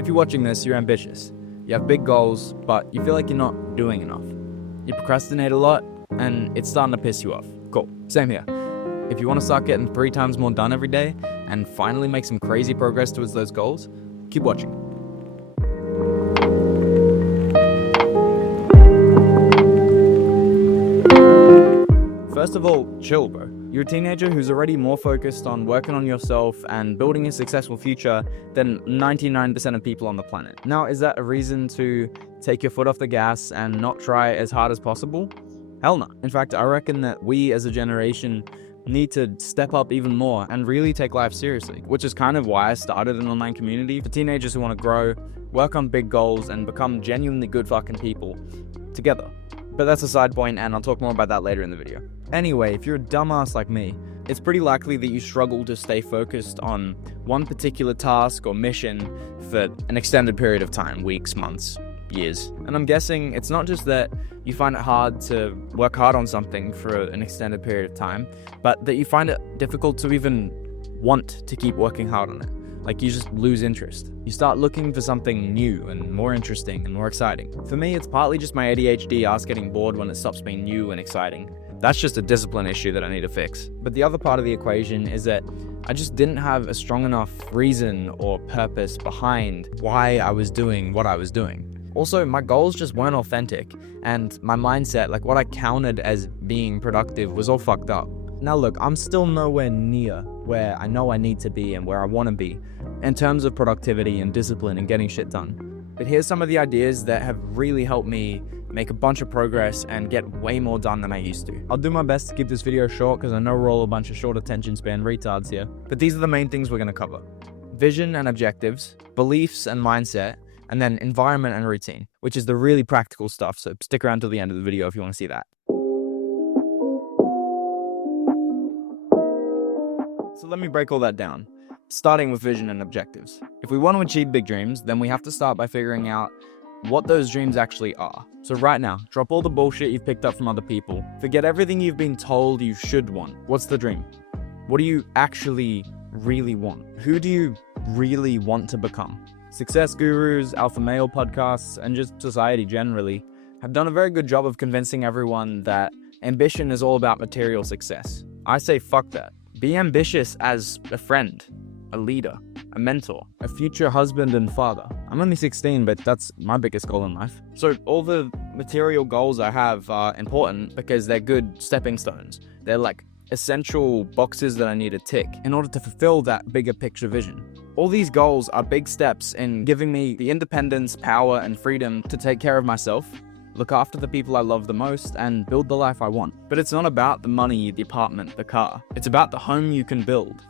If you're watching this, you're ambitious. You have big goals, but you feel like you're not doing enough. You procrastinate a lot, and it's starting to piss you off. Cool, same here. If you want to start getting 3 times more done every day, and finally make some crazy progress towards those goals, keep watching. First of all, chill, bro. You're a teenager who's already more focused on working on yourself and building a successful future than 99% of people on the planet. Now, is that a reason to take your foot off the gas and not try as hard as possible? Hell no. In fact, I reckon that we as a generation need to step up even more and really take life seriously, which is kind of why I started an online community for teenagers who want to grow, work on big goals, and become genuinely good fucking people together. But that's a side point, and I'll talk more about that later in the video. Anyway, if you're a dumbass like me, it's pretty likely that you struggle to stay focused on one particular task or mission for an extended period of time, weeks, months, years. And I'm guessing it's not just that you find it hard to work hard on something for an extended period of time, but that you find it difficult to even want to keep working hard on it. Like, you just lose interest. You start looking for something new and more interesting and more exciting. For me, it's partly just my ADHD ass getting bored when it stops being new and exciting. That's just a discipline issue that I need to fix. But the other part of the equation is that I just didn't have a strong enough reason or purpose behind why I was doing what I was doing. Also, my goals just weren't authentic, and my mindset, like what I counted as being productive, was all fucked up. Now look, I'm still nowhere near where I know I need to be and where I want to be in terms of productivity and discipline and getting shit done. But here's some of the ideas that have really helped me make a bunch of progress and get way more done than I used to. I'll do my best to keep this video short because I know we're all a bunch of short attention span retards here. But these are the main things we're going to cover: vision and objectives, beliefs and mindset, and then environment and routine, which is the really practical stuff. So stick around till the end of the video if you want to see that. So let me break all that down, starting with vision and objectives. If we want to achieve big dreams, then we have to start by figuring out what those dreams actually are. So right now, drop all the bullshit you've picked up from other people. Forget everything you've been told you should want. What's the dream? What do you actually really want? Who do you really want to become? Success gurus, alpha male podcasts, and just society generally have done a very good job of convincing everyone that ambition is all about material success. I say fuck that. Be ambitious as a friend, a leader, a mentor, a future husband and father. I'm only 16, but that's my biggest goal in life. So all the material goals I have are important because they're good stepping stones. They're like essential boxes that I need to tick in order to fulfill that bigger picture vision. All these goals are big steps in giving me the independence, power, and freedom to take care of myself, look after the people I love the most, and build the life I want. But it's not about the money, the apartment, the car. It's about the home you can build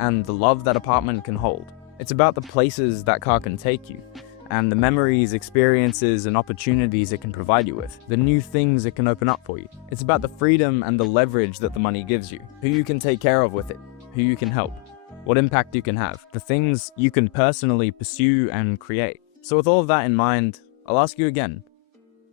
and the love that apartment can hold. It's about the places that car can take you and the memories, experiences, and opportunities it can provide you with, the new things it can open up for you. It's about the freedom and the leverage that the money gives you, who you can take care of with it, who you can help, what impact you can have, the things you can personally pursue and create. So with all of that in mind, I'll ask you again,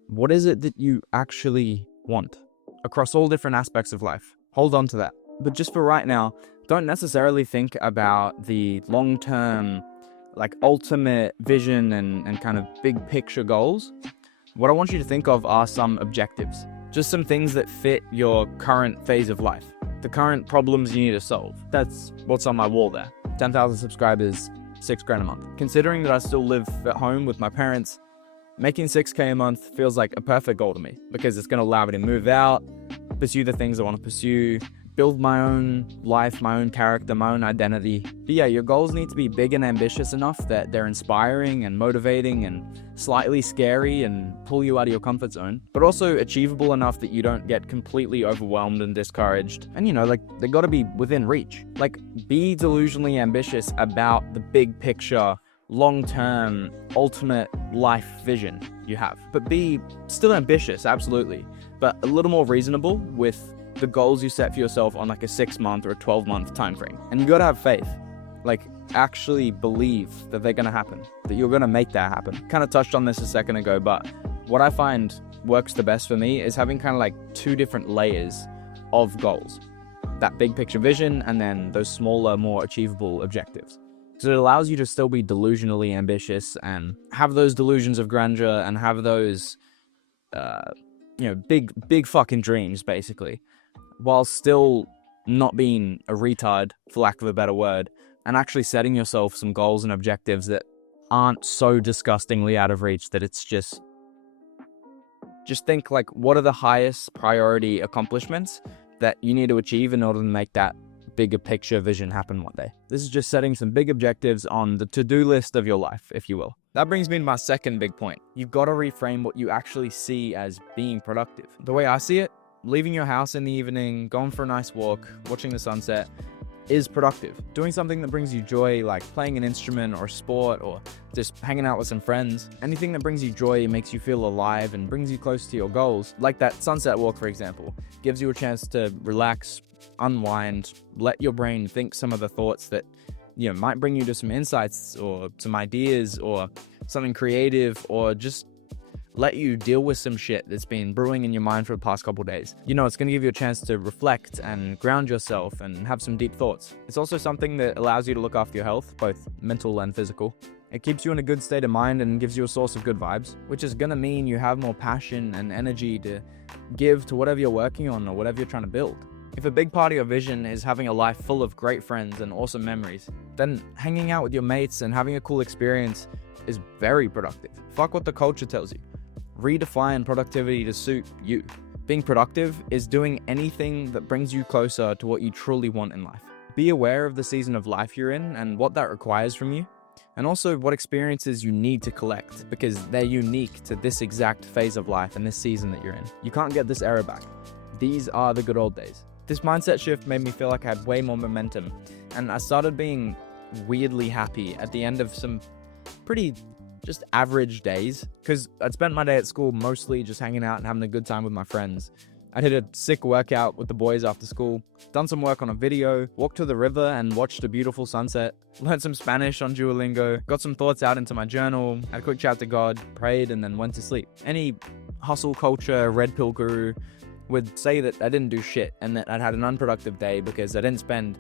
what is it that you actually want across all different aspects of life? Hold on to that. But just for right now, don't necessarily think about the long-term, like ultimate vision and kind of big picture goals. What I want you to think of are some objectives, just some things that fit your current phase of life, the current problems you need to solve. That's what's on my wall there. 10,000 subscribers, $6,000 a month. Considering that I still live at home with my parents, making $6K a month feels like a perfect goal to me because it's going to allow me to move out, pursue the things I want to pursue, build my own life, my own character, my own identity. But yeah, your goals need to be big and ambitious enough that they're inspiring and motivating and slightly scary and pull you out of your comfort zone, but also achievable enough that you don't get completely overwhelmed and discouraged. And like they got to be within reach. Like, be delusionally ambitious about the big picture, long-term, ultimate life vision you have. But be still ambitious, absolutely, but a little more reasonable with the goals you set for yourself on like a 6-month or a 12-month time frame. And you gotta have faith. Like, actually believe that they're gonna happen, that you're gonna make that happen. Kind of touched on this a second ago, but what I find works the best for me is having kind of like 2 different layers of goals. That big picture vision and then those smaller, more achievable objectives. because it allows you to still be delusionally ambitious and have those delusions of grandeur and have those, big fucking dreams, basically, while still not being a retard, for lack of a better word, and actually setting yourself some goals and objectives that aren't so disgustingly out of reach that it's just think, like, what are the highest priority accomplishments that you need to achieve in order to make that bigger picture vision happen one day. This is just setting some big objectives on the to-do list of your life, if you will. That brings me to my second big point. You've got to reframe what you actually see as being productive. The way I see it, leaving your house in the evening, going for a nice walk, watching the sunset, is productive. Doing something that brings you joy, like playing an instrument or a sport or just hanging out with some friends. Anything that brings you joy, makes you feel alive and brings you close to your goals, like that sunset walk, for example, gives you a chance to relax, unwind, let your brain think some of the thoughts that, might bring you to some insights or some ideas or something creative, or just let you deal with some shit that's been brewing in your mind for the past couple days. It's going to give you a chance to reflect and ground yourself and have some deep thoughts. It's also something that allows you to look after your health, both mental and physical. It keeps you in a good state of mind and gives you a source of good vibes, which is going to mean you have more passion and energy to give to whatever you're working on or whatever you're trying to build. If a big part of your vision is having a life full of great friends and awesome memories, then hanging out with your mates and having a cool experience is very productive. Fuck what the culture tells you. Redefine productivity to suit you. Being productive is doing anything that brings you closer to what you truly want in life. Be aware of the season of life you're in and what that requires from you, and also what experiences you need to collect, because they're unique to this exact phase of life and this season that you're in. You can't get this era back. These are the good old days. This mindset shift made me feel like I had way more momentum, and I started being weirdly happy at the end of some pretty just average days, because I'd spent my day at school mostly just hanging out and having a good time with my friends. I did a sick workout with the boys after school, done some work on a video, walked to the river and watched a beautiful sunset, learned some Spanish on Duolingo, got some thoughts out into my journal, had a quick chat to God, prayed, and then went to sleep. Any hustle culture red pill guru would say that I didn't do shit and that I'd had an unproductive day because I didn't spend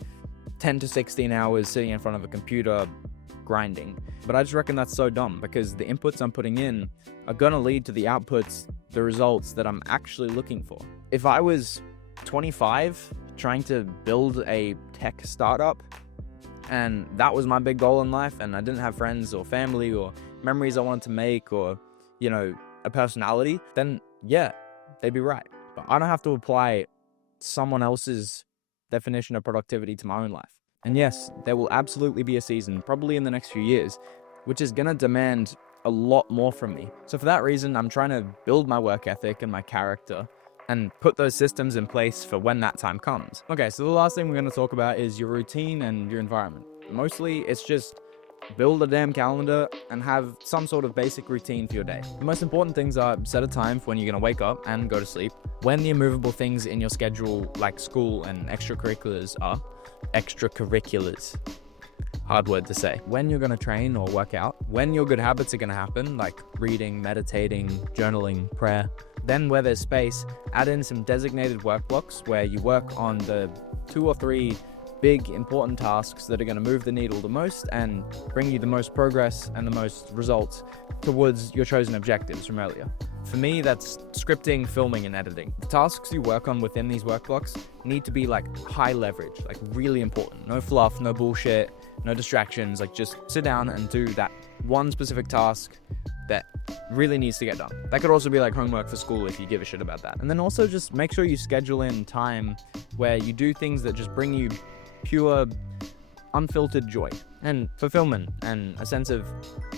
10 to 16 hours sitting in front of a computer grinding. But I just reckon that's so dumb, because the inputs I'm putting in are going to lead to the outputs, the results that I'm actually looking for. If I was 25 trying to build a tech startup and that was my big goal in life, and I didn't have friends or family or memories I wanted to make or, a personality, then yeah, they'd be right. But I don't have to apply someone else's definition of productivity to my own life. And yes, there will absolutely be a season, probably in the next few years, which is going to demand a lot more from me. So for that reason, I'm trying to build my work ethic and my character and put those systems in place for when that time comes. Okay, so the last thing we're going to talk about is your routine and your environment. Mostly, it's just build a damn calendar and have some sort of basic routine for your day. The most important things are set a time for when you're going to wake up and go to sleep, when the immovable things in your schedule like school and extracurriculars are. Extracurriculars. Hard word to say. When you're going to train or work out, when your good habits are going to happen, like reading, meditating, journaling, prayer. Then where there's space, add in some designated work blocks where you work on the 2 or 3 big important tasks that are going to move the needle the most and bring you the most progress and the most results towards your chosen objectives from earlier. For me, that's scripting, filming, and editing. The tasks you work on within these work blocks need to be like high leverage, like really important. No fluff, no bullshit, no distractions. Like just sit down and do that one specific task that really needs to get done. That could also be like homework for school if you give a shit about that. And then also just make sure you schedule in time where you do things that just bring you pure, unfiltered joy and fulfillment and a sense of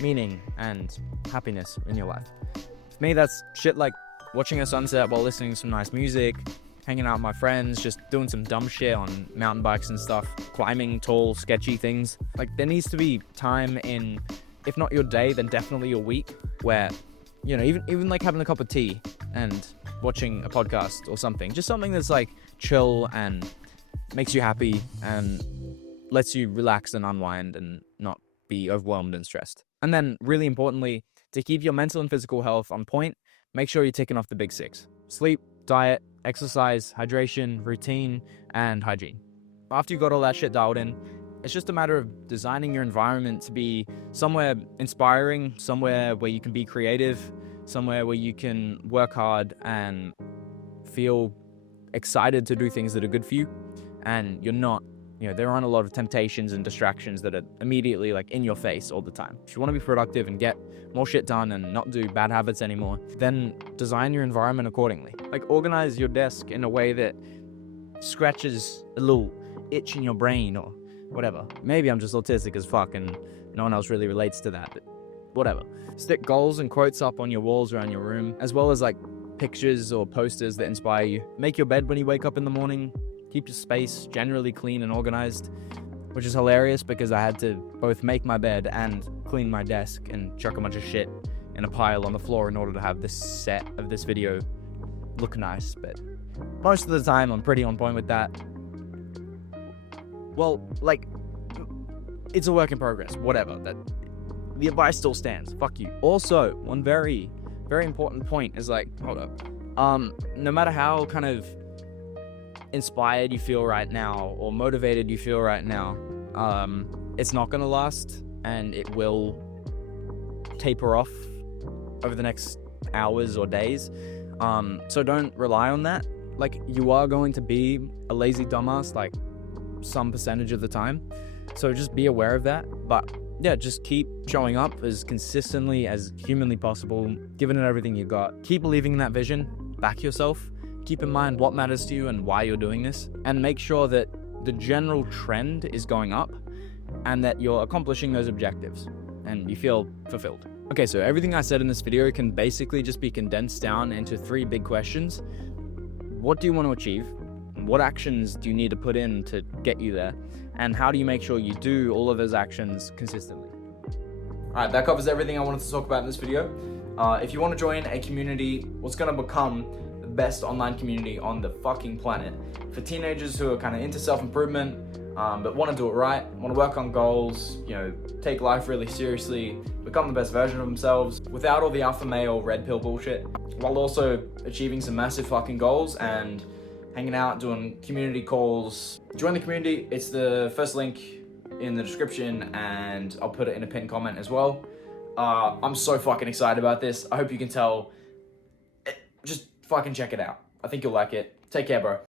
meaning and happiness in your life. For me, that's shit like watching a sunset while listening to some nice music, hanging out with my friends, just doing some dumb shit on mountain bikes and stuff, climbing tall, sketchy things. Like there needs to be time in, if not your day, then definitely your week, where, even like having a cup of tea and watching a podcast or something, just something that's like chill and makes you happy and lets you relax and unwind and not be overwhelmed and stressed. And then really importantly, to keep your mental and physical health on point, make sure you're ticking off the big 6. Sleep, diet, exercise, hydration, routine, and hygiene. After you got all that shit dialed in, It's just a matter of designing your environment to be somewhere inspiring, somewhere where you can be creative, somewhere where you can work hard and feel excited to do things that are good for you, and you're not, there aren't a lot of temptations and distractions that are immediately like in your face all the time. If you want to be productive and get more shit done and not do bad habits anymore, then design your environment accordingly. Like, organize your desk in a way that scratches a little itch in your brain or whatever. Maybe I'm just autistic as fuck and no one else really relates to that, but whatever. Stick goals and quotes up on your walls around your room, as well as like pictures or posters that inspire you. Make your bed when you wake up in the morning. Keep your space generally clean and organized, which is hilarious because I had to both make my bed and clean my desk and chuck a bunch of shit in a pile on the floor in order to have this set of this video look nice. But most of the time I'm pretty on point with that. Well, like, it's a work in progress, whatever. That the advice still stands. Fuck you. Also, one very, very important point is like, hold up. No matter how kind of inspired you feel right now or motivated you feel right now, it's not gonna last, and it will taper off over the next hours or days. So don't rely on that. Like, you are going to be a lazy dumbass like some percentage of the time, so just be aware of that. But yeah, just keep showing up as consistently as humanly possible, giving it everything you got. Keep believing in that vision, back yourself, keep in mind what matters to you and why you're doing this, and make sure that the general trend is going up and that you're accomplishing those objectives and you feel fulfilled. Okay, so everything I said in this video can basically just be condensed down into 3 big questions. What do you want to achieve? What actions do you need to put in to get you there? And how do you make sure you do all of those actions consistently? Alright, that covers everything I wanted to talk about in this video. If you want to join a community, what's going to become the best online community on the fucking planet, for teenagers who are kind of into self-improvement, but want to do it right, want to work on goals, take life really seriously, become the best version of themselves without all the alpha male red pill bullshit, while also achieving some massive fucking goals and hanging out, doing community calls. Join the community. It's the first link in the description, and I'll put it in a pinned comment as well. I'm so fucking excited about this. I hope you can tell. Just fucking check it out. I think you'll like it. Take care, bro.